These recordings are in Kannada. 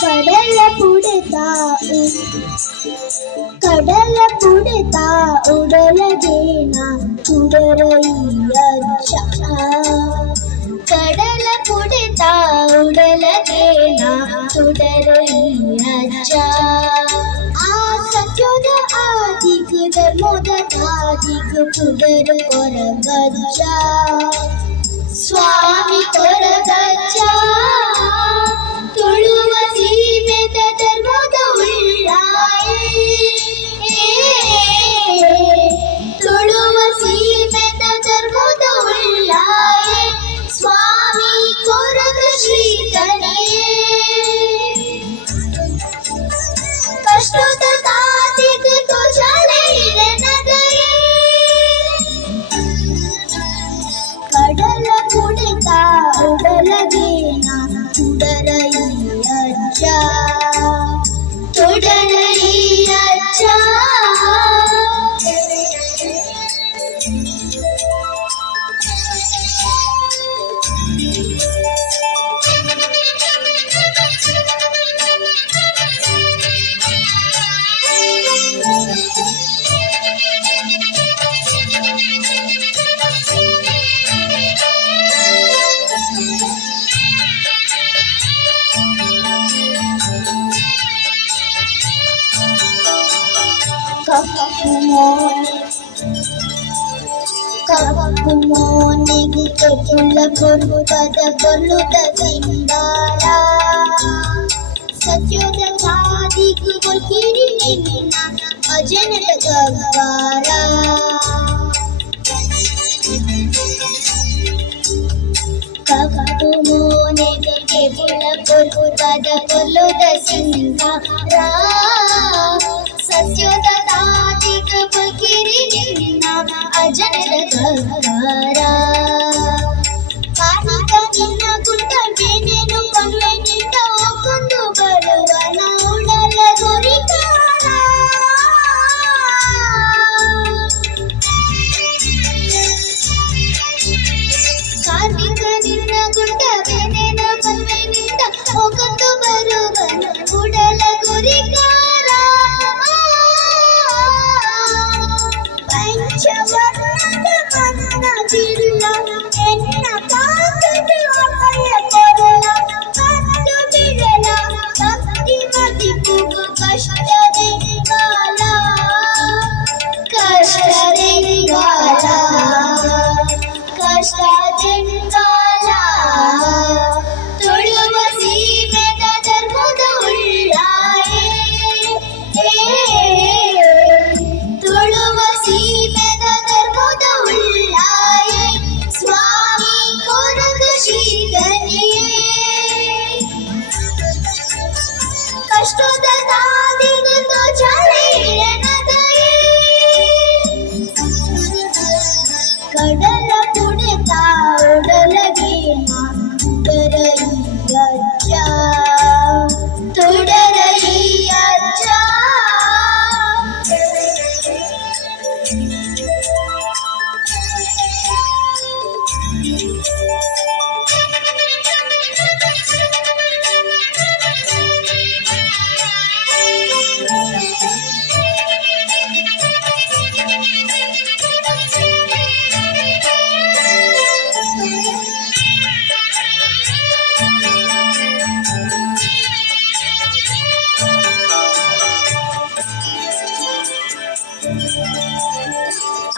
ಕಡಲ ಪುಡಿತ ಉಡಲಗೇನ ಕುಡರಯ್ಯಜ್ಜ ಕಡಲ ಪುಡಿತ ಉಡಲಗೇನ ಕುಡರಯ್ಯಜ್ಜ ಆ ಸತ್ಯದ ಆದಿಗ ಧರ್ಮದ ಆದಿಗ ಪುಡರ ಕೊರಗಜ್ಜ ಸ್ವಾಮಿ ಕೊರಗಜ್ಜ ತುಳುವ ಸೀಮೆದ ಧರ್ಮದ ಉಳ್ಳಾಯೇ ತುಳುವ ಸೀಮೆದ ಧರ್ಮದ ಉಳ್ಳಾಯೇ ಸ್ವಾಮಿ ಕೊರಗ ಶ್ರೀಧನಿಯೇ ಕಷ್ಟದ ತಾದಿಗ ತುಜಲೈಲೆ ನಗರೇ ಕಡಲ ಕುಡಿತ ಉಡಲಗೇನ ಕುಡರಯ್ಯಜ್ಜ ಕುಡರಯ್ಯಜ್ಜ ಕಪ್ಪು ಮೋನೆಗೆ ಕೆಪುಲ ಕೊರುಪದ ಕೊಲ್ಲುದ ಸಿಂಗಾರ ಸತ್ಯದ ಸಾದಿಗೆ ಕೊಲ್ಕಿರಿ ನಿನ್ನ ಅಜನರ ಗವ್ವಾರ ಕಪ್ಪು ಮೋನೆಗೆ ಕೆಪುಲ ಕೊರುಪದ ಕೊಲ್ಲುದ ಸಿಂಗಾರ ಸತ್ಯದ ತಾದಿಗ ಬಗಿರಿ ನಿನ್ನ ಅಜನರ ಗವ್ವಾರ ಕಾಣಿಕ ನಿನ್ನ ಗುಂಡ ಬೇನೇನು ಕಣ್ಣೆ ನಿಂತ ಕೊಂದು ಬರುವನ ಉಡಲ ಗುರಿಕಾರ ಕಾರ್ಮಿಕ ನಿನ್ನ ಗುಂಡ ಬೇನೇನು ಕಣ್ಣೆ ನಿಂತ ಕೊಂದು ಬರುವನ ಉಡಲ ಗುರಿಕಾರ ಪಂಚವರ್ಣದ ಮನ್ನದಿಲ್ಲ ಎನ್ನ ಪಾದದ ಅಭಯ ಕೊರಳ ಕತ್ತು ಬಿಡಲ ಭಕ್ತಿ ಮತಿಪುಗು ಕಷ್ಟದೆಂಗಾಲ ಕಷ್ಟದೆಂಗಾಲ ಕಷ್ಟದೆಂಗಾಲ ತುಳುವ ಸೀಮೆದ ಧರ್ಮದ ಉಳ್ಳಾಯೇ ತುಳುವ ಸೀಮೆದ ಧರ್ಮದ ಉಳ್ಳಾಯೇ ಸ್ವಾಮಿ ಕೊರಗ ಶ್ರೀಧನಿಯೇ ಕಷ್ಟದ ತಾದಿಗ ತುಜಲೈಲೆ ನಗರೇ ಕಡಲ ಪುಡಿತ ಉಡಲಗೇನ ಕುಡರಯ್ಯಜ್ಜ ತುಡರಯ್ಯಜ್ಜ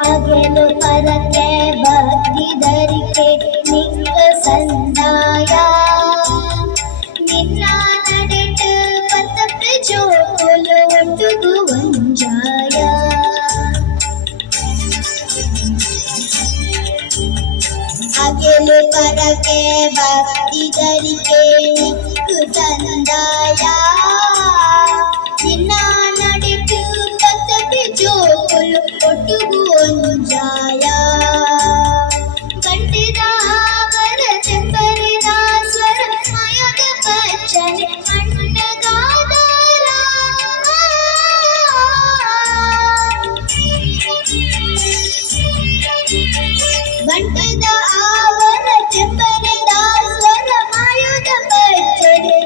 ಅಗೆಲು ಪರಕ್ಕೆ ಭಕ್ತಿ ಧರಿಕೆ ನಿಂಗ ಸಂದಾಯ ನಿನ್ನ ನಡೆದು ಪತಪೆ ಜೋಲು ಒಟ್ಟುಗು ವಂಜಾಯ ಅಗೆಲು ಪರಕ್ಕೆ ಭಕ್ತಿ ಧರಿಕೆ ನಿಂಗ ಸಂದಾಯ ನಿನ್ನ ನಡೆದು ಪತಪೆ ಜೋಲು ಒಟ್ಟುಗು ವಂಜಾಯ ಗಂಟಿದ ಆವರ ಚೆಂಬರಿದ ಸ್ವರ ಮಯದ ಬಚ್ಚನೆ ಅಣ್ಣಗಾದಾರ ಗಂಟಿದ ಆವರ ಚೆಂಬರಿದ ಸ್ವರ ಮಯದ ಬಚ್ಚನೆ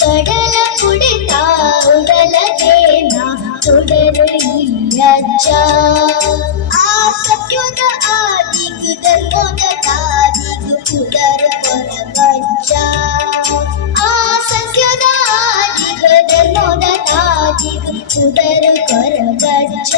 ಕಡಲ ಕುಡಿತ ಉಡಲದೇನ ತೊಡರು ಇಲ್ಲಜ್ಜ ಆ ಸತ್ಯದ ಆದಿಗ್ ಧರ್ಮದ ತಾದಿಗ್ ಕುದರ ಕೊರಗಜ್ಜ ಆ ಸತ್ಯದ ಆದಿಗ್ ಧರ್ಮದ ತಾದಿಗ್ ಕುದರ ಕೊರಗಜ್ಜ